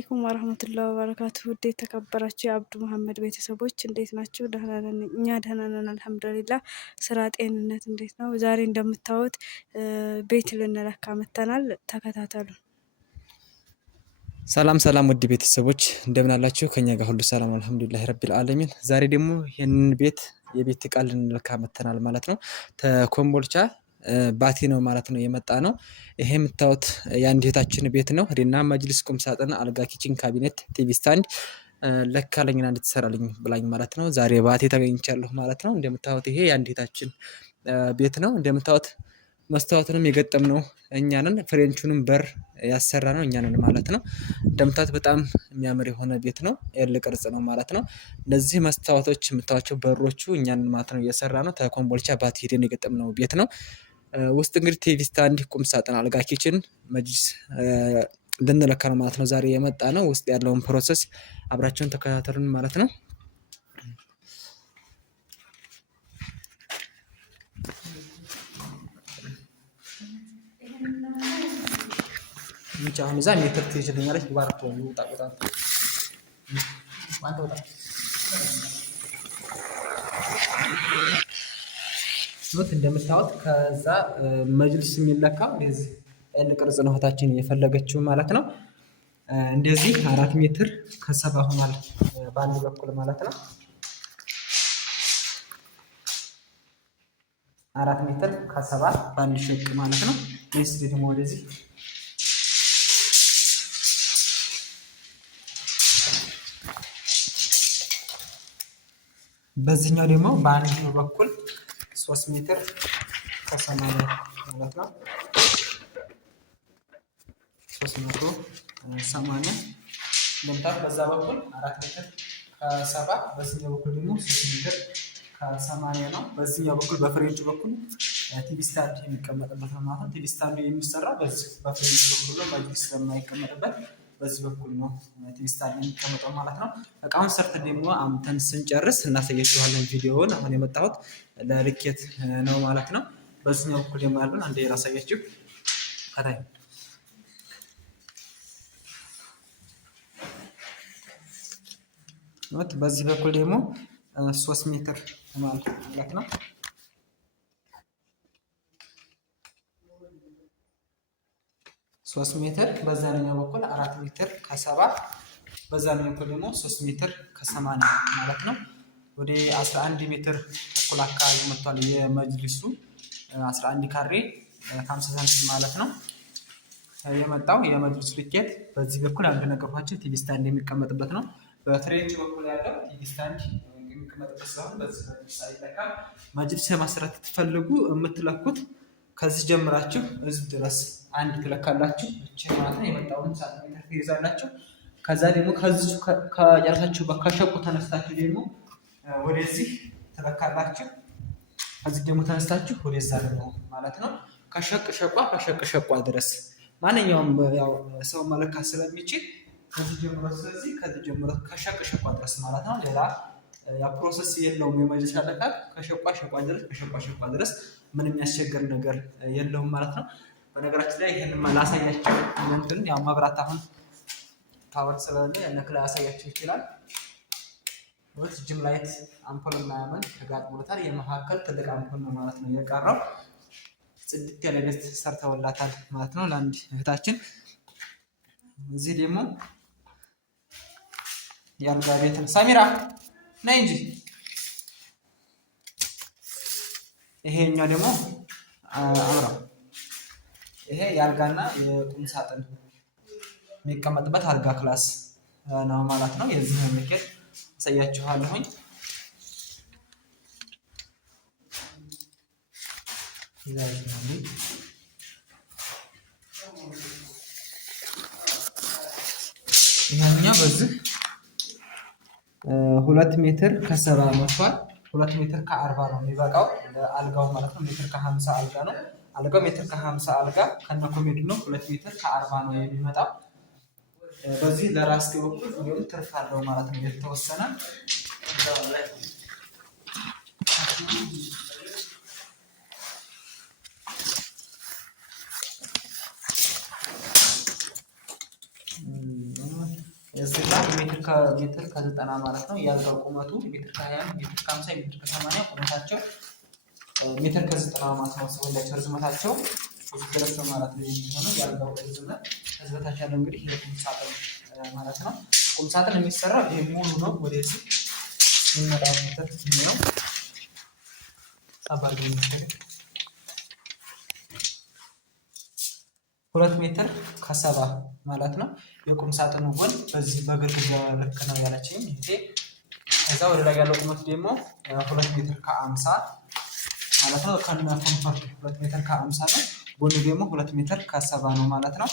አለይኩም ወራህመቱላሂ ወበረካቱሁ። ውድ የተከበራችሁ የአብዱ መሐመድ ቤተሰቦች እንዴት ናችሁ? ደህና ነን፣ እኛ ደህና ነን አልሐምዱሊላህ። ስራ ጤንነት እንዴት ነው? ዛሬ እንደምታዩት ቤት ልንለካ መተናል። ተከታተሉ። ሰላም ውድ ቤተሰቦች እንደምን አላችሁ? ከኛ ጋር ሁሉ ሰላም አልሐምዱሊላህ ረቢል ዓለሚን። ዛሬ ደግሞ ይህንን የቤት ዕቃ ልንለካ መተናል ማለት ነው። ተኮምቦልቻ ባቲ ነው ማለት ነው የመጣ ነው። ይሄ የምታዩት የአንድ እህታችን ቤት ነው። ሪና መጅሊስ፣ ቁም ሳጥን፣ አልጋ፣ ኪችን ካቢኔት፣ ቲቪ ስታንድ ለካለኝና እንድትሰራልኝ ብላኝ ማለት ነው። ዛሬ ባቲ ተገኝቻለሁ ማለት ነው። እንደምታዩት ይሄ የአንድ እህታችን ቤት ነው። እንደምታዩት መስታወቱንም የገጠምነው እኛ ነን። ፍሬንቹንም በር ያሰራ ነው እኛ ነን ማለት ነው። እንደምታዩት በጣም የሚያምር የሆነ ቤት ነው። ኤል ቅርጽ ነው ማለት ነው። እነዚህ መስታወቶች የምታዩቸው በሮቹ እኛ ነን ማለት ነው እየሰራ ነው። ተኮምቦልቻ ባቲ ሄደን የገጠምነው ቤት ነው። ውስጥ እንግዲህ ቲቪ ስታንድ፣ ቁም ሳጥን፣ አልጋ፣ ኪችን፣ መጅሊስ ልንለካ ነው ማለት ነው ዛሬ የመጣ ነው። ውስጥ ያለውን ፕሮሰስ አብራችሁን ተከታተሉን ማለት ነው። አሁን እዛ ሜትር ትይዝልኛለች ባርቶ ወጣ እንደምታዩት ከዛ መጅሊስ የሚለካው እንደዚህ ኤል ቅርጽ ነው እህታችን የፈለገችው ማለት ነው። እንደዚህ 4 ሜትር ከሰባ ሆኗል በአንድ በኩል ማለት ነው። 4 ሜትር ከሰባ በአንድ ሸቅ ማለት ነው። እዚህ ደግሞ ወደዚህ በዚህኛው ደግሞ በአንድ በኩል 3 ሜትር ከ80 ማለት ነው። 380 ለምታት በዛ በኩል 4 ሜትር ከ70 በዚህኛው በኩል ደግሞ 3 ሜትር ከ80 ነው። በዚህኛው በኩል በፍሬንቹ በኩል ቲቪ ስታንድ የሚቀመጥበት ነው ማለት ነው። ቲቪ ስታንዱ የሚሰራው በዚህ በፍሬንቹ በኩል ነው። መጅሊስ ስለማይቀመጥበት በዚህ በኩል ነው ቲቪ ስታንድ የሚቀመጠው ማለት ነው። እቃውን ሰርተን ደግሞ አምተን ስንጨርስ እናሳያችኋለን ቪዲዮውን። አሁን የመጣሁት ለልኬት ነው ማለት ነው። በዚህኛው በኩል ደግሞ ያሉን አንዴ ላሳያችሁ። ከታይ በዚህ በኩል ደግሞ 3 ሜትር ማለት ነው። 3 ሜትር በዛኛው በኩል 4 ሜትር ከ70 በዛኛው በኩል ደግሞ 3 ሜትር ከ80 ማለት ነው። ወደ 11 ሜትር ተኩል አካባቢ መጥቷል የመጅሊሱ 11 ካሬ 50 ሳንቲም ማለት ነው የመጣው የመጅሊሱ ልኬት። በዚህ በኩል አንድ ነገርኳችሁ ቲቪ ስታንድ የሚቀመጥበት ነው። በፍሬንች በኩል ያለው ቲቪ ስታንድ የሚቀመጥበት ሲሆን በዚህ በኩል ሳይለካ መጅሊስ ለማሰራት ትፈልጉ የምትለኩት ከዚህ ጀምራችሁ እዚህ ድረስ አንድ ትለካላችሁ። እቺ ማለት ነው የመጣውን ሳንቲሜትር ትይዛላችሁ። ከዛ ደግሞ ከዚህ ከጨረሳችሁ ከሸቁ ተነስታችሁ ደግሞ ወደዚህ ትለካላችሁ። ከዚህ ደግሞ ተነስታችሁ ወደዛ ደግሞ ማለት ነው ከሸቅ ሸቋ ድረስ ማንኛውም ያው ሰው መለካት ስለሚችል ከዚህ ጀምሮ ስለዚህ ከዚህ ጀምሮ ከሸቅ ሸቋ ድረስ ማለት ነው። ሌላ ያ ፕሮሰስ የለውም። የመጅሊስ አለካት ከሸቋ ድረስ ምንም የሚያስቸግር ነገር የለውም ማለት ነው። በነገራችን ላይ ይሄንን ላሳያችሁ እንትን ያው መብራት አሁን ፓወር ስለሆነ ያነክላ ያሳያችሁ ይችላል። ወጥ ጅም ላይት አምፖል ማያመን ተጋጥሞታል። የመካከል ትልቅ አምፖል ነው ማለት ነው የቀረው። ጽድት ያለ ቤት ሰርተውላታል ማለት ነው ለአንድ እህታችን። እዚህ ደግሞ የአልጋ ቤት ነው። ሳሚራ ነይ እንጂ። ይሄኛው ደግሞ አምራው ይሄ የአልጋና የቁም ሳጥን የሚቀመጥበት አልጋ ክላስ ነው ማለት ነው። የዚህ ምልክት አሳያችኋለሁኝ። ይሄኛው በዚህ 2 ሜትር ከ70 መጥቷል። 2 ሜትር ከ40 ነው የሚበቃው ለአልጋው ማለት ነው። ሜትር ከ50 አልጋ ነው። አልጋው ሜትር ከ50 አልጋ ከነ ኮሜዲ ነው 2 ሜትር ከ40 ነው የሚመጣው። በዚህ ለራስጌ በኩል እንግዲህ ትርፍ አለው ማለት ነው የተወሰነ። እዚህ ጋር ሜትር ከሜትር ከ90 ማለት ነው። ያልጋው ቁመቱ ሜትር ከ20 ሜትር ከ50 ሜትር ከ80 ቁመታቸው ሜትር ከ90 ማለት ነው። ሰውላቸው ርዝመታቸው እዚህ ድረስ ነው ማለት ነው የሚሆነው ያልጋው ርዝመት። ከዚህ በታች ያለው እንግዲህ የቁም ሳጥን ማለት ነው። ቁም ሳጥን የሚሰራው ይሄ ሙሉ ነው። ወደዚህ ሲመጣ ሜትር ነው አባል የሚሰራ 2 ሜትር ከ70 ማለት ነው። የቁም ሳጥኑ ጎን በዚህ በግድግዳ ልክ ነው ያለችኝ ይሄ። ከዛ ወደ ላይ ያለው ቁመት ደግሞ 2 ሜትር ከ50 ማለት ነው። ከነ ኮምፎርት 2 ሜትር ከ50 ነው። ጎኑ ደግሞ 2 ሜትር ከ70 ነው ማለት ነው።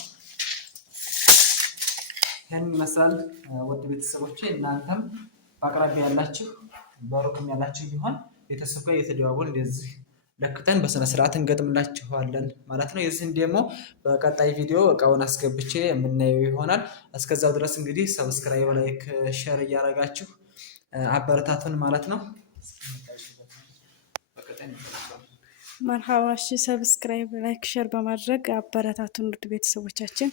ይሄን ይመስላል ውድ ቤተሰቦቼ። እናንተም በአቅራቢያ ያላችሁ በሩቅም ያላችሁ ቢሆን ቤተሰብ ጋር እየተደዋወልን እንደዚህ ለክተን በስነ ስርዓት እንገጥምላችኋለን ማለት ነው። የዚህን ደግሞ በቀጣይ ቪዲዮ እቃውን አስገብቼ የምናየው ይሆናል። እስከዛው ድረስ እንግዲህ ሰብስክራይብ፣ ላይክ፣ ሼር እያደረጋችሁ አበረታቱን ማለት ነው። መርሃባ። እሺ፣ ሰብስክራይብ፣ ላይክ፣ ሼር በማድረግ አበረታቱን ውድ ቤተሰቦቻችን።